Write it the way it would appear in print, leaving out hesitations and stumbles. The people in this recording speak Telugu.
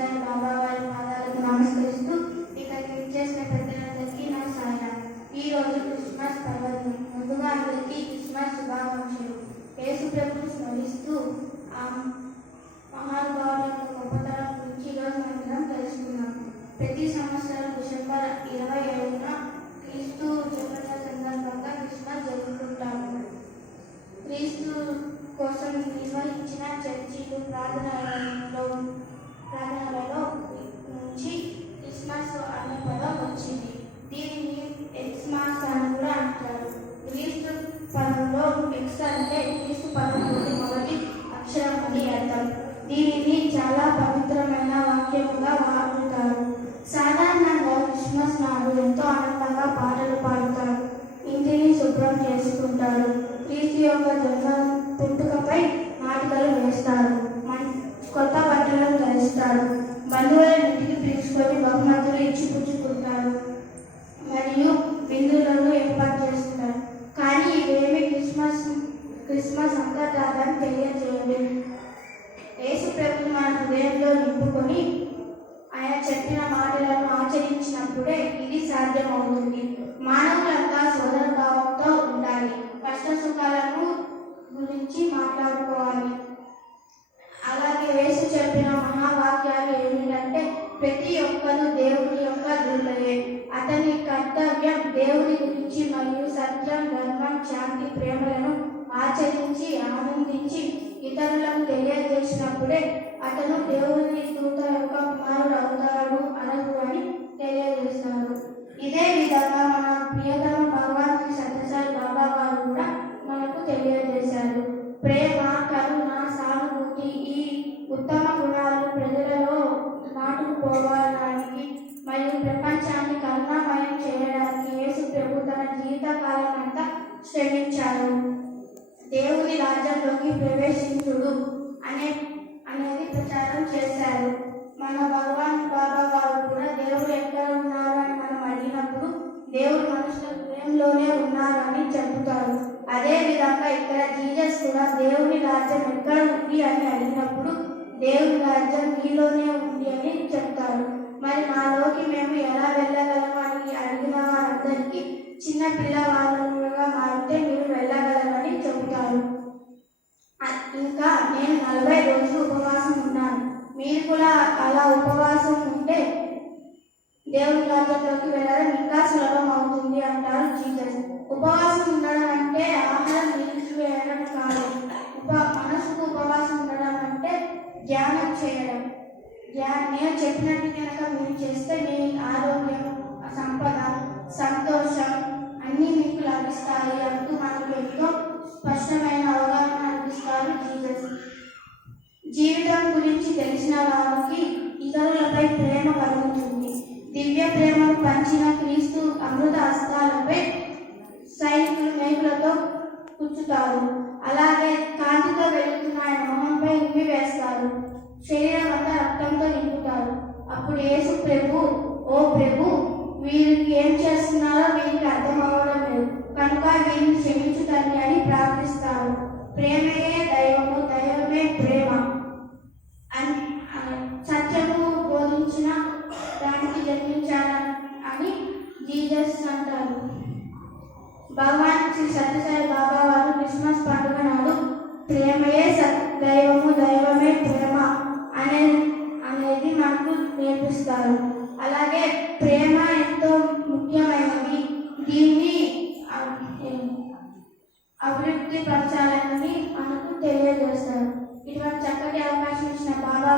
సత్యసాయి బాబా వారి పాదాలకు నమస్కరిస్తూ ఇక్కడికి విచ్చేసిన పెద్దలందరికీ నా సాయం. ఈ రోజు క్రిస్మస్ పర్వదినం. ముందుగా అందరికీ క్రిస్మస్ శుభాకాంక్షలు. యేసు ప్రభువును స్మరిస్తూ ఆ మహానుభావుల యొక్క గొప్పతనం గురించి ఈరోజు మనం తెలుసుకున్నాం. ప్రతి సంవత్సరం డిసెంబర్ 27న క్రీస్తు జన్మ సందర్భంగా క్రిస్మస్ జరుపుకుంటాము. క్రీస్తు కోసం నిర్వహించిన చర్చిలు ప్రార్థనలలో నుంచి క్రిస్మస్ అనే పదం వచ్చింది. దీనిని ఎక్స్మాస్ అని కూడా అంటారు. క్రీస్తు పదంలో ఎక్స్ అంటే క్రీస్తు పదంలోని మొదటి అక్షరం అని అర్థం. దీనిని చాలా పవిత్రమైన వాక్యముగా వాడుతారు. సాధారణంగా క్రిస్మస్ నాడు ఎంతో ఆనందంగా పాటలు పాడుతారు, ఇంటిని శుభ్రం చేసుకుంటారు, క్రీస్తు యొక్క జన్మ పుట్టుకపై నాటికలు వేస్తారు, కొత్త బట్టలను ధరిస్తారు, బంధువుల ఇంటికి పిలుచుకొని బహుమతులు ఇచ్చి పుచ్చుకుంటారు మరియు విందులను ఏర్పాటు చేస్తారు. కానీ ఇవేమి క్రిస్మస్ అంతర్జాతాన్ని తెలియజేయలేదు. యేసు ప్రభువు మన హృదయంలో నింపుకొని ఆయన చెప్పిన మాటలను ఆచరించినప్పుడే ఇది సాధ్యమవుతుంది. మానవులంతా సోదర భావంతో ఉండాలి, కష్ట సుఖాలను గురించి మాట్లాడుకోవాలి. అలాగే యేసు చెప్పిన మహావాక్యాలు ఏమిటంటే, ప్రతి ఒక్కరూ దేవుని యొక్క దూతలే. అతని కర్తవ్యం దేవుని గురించి మరియు సత్యం, ధర్మం, శాంతి, ప్రేమలను ఆచరించి ఆనందించి ఇతరులకు తెలియజేసినప్పుడే అతను దేవుని దూత యొక్క కుమారుడు అవుతాడు అనదు అని తెలియజేస్తారు. ఇదే విధంగా మన ప్రియతమ భగవాన్ శ్రీ సత్యసాయి బాబా వారు కూడా మనకు తెలియజేశారు. ప్రేమ, కరుణ, సానుభూతి ఈ ఉత్తమ గుణాలు ప్రజలలో నాటుకుపోవడానికి మరియు ప్రపంచాన్ని కరుణామయం చేయడానికి యేసు ప్రభు తన జీవితకాలం అంతా శ్రమించారు. దేవుని రాజ్యంలోకి ప్రవేశించుడు అనేది ప్రచారం చేశారు. మన భగవాన్ బాబా వారు కూడా దేవుడు ఎక్కడ ఉన్నారు అని మనం అడిగినప్పుడు దేవుడు మనుషుల హృదయంలోనే ఉన్నారు అని చెబుతారు. అదే విధంగా ఇక్కడ జీసస్ కూడా దేవుని రాజ్యం ఎక్కడ ఉంది అని అడిగినప్పుడు దేవుని రాజ్యం మీలోనే ఉంది అని చెప్తారు. మరి మాలోకి మేము ఎలా వెళ్ళగలము అని అడిగిన వారందరికీ చిన్న పిల్లవాళ్ళగా మారితే మీరు వెళ్ళగలరని చెబుతారు. ఇంకా నేను 40 రోజులు ఉపవాసం ఉన్నాను, మీరు కూడా అలా ఉపవాసం ఉంటే దేవుని రాజ్యంలోకి వెళ్ళడం ఇంకా సులభం అవుతుంది అంటారు జీసస్. ఉపవాసం ఉండడం అంటే ఆహారం నిలిచివేయడం కాదు. మనసుకు ఉపవాసం ఉండడం అంటే ధ్యానం చేయడం. నేను చెప్పినట్టు కనుక మీరు చేస్తే మీ ఆరోగ్యం, సంపద, సంతోషం అన్నీ మీకు లభిస్తాయి అంటూ మనకు ఎంతో స్పష్టమైన అవగాహన అందిస్తారు జీసస్. జీవితం గురించి తెలిసిన వారికి ఇతరులపై ప్రేమ కలుగుతుంది. దివ్య ప్రేమను పంచిన క్రీస్తు అమృత హస్తాలపై సైనికులు మేకులతో కూర్చుతారు. అలాగే కాంతితో వెలుగుతున్న ఆయన మొహంపై ఉమ్మి వేస్తారు, శరీరం అంతా రక్తంతో నింపుతారు. అప్పుడు యేసు ప్రభు, ఓ ప్రభు, వీరికి ఏం చేస్తున్నారో వీరికి అర్థం అవ్వడం లేదు, కనుక వీరిని క్షమించు తండ్రి అని ప్రార్థిస్తారు. ప్రేమయే దైవము, దైవమే ప్రేమ అని సత్యము బోధించిన దానికి జన్మించాలని జీసస్ అంటారు. భగవాన్ శ్రీ సత్యసాయి బాబా వారు క్రిస్మస్ పండుగ నాడు ప్రేమయే దైవము, దైవమే ప్రేమ అనేది మనకు నేర్పిస్తారు. అలాగే ప్రేమ ఎంతో ముఖ్యమైనది, దీన్ని అభివృద్ధి పరచాలని మనకు తెలియజేస్తారు. ఇటువంటి చక్కటి అవకాశం ఇచ్చిన బాబా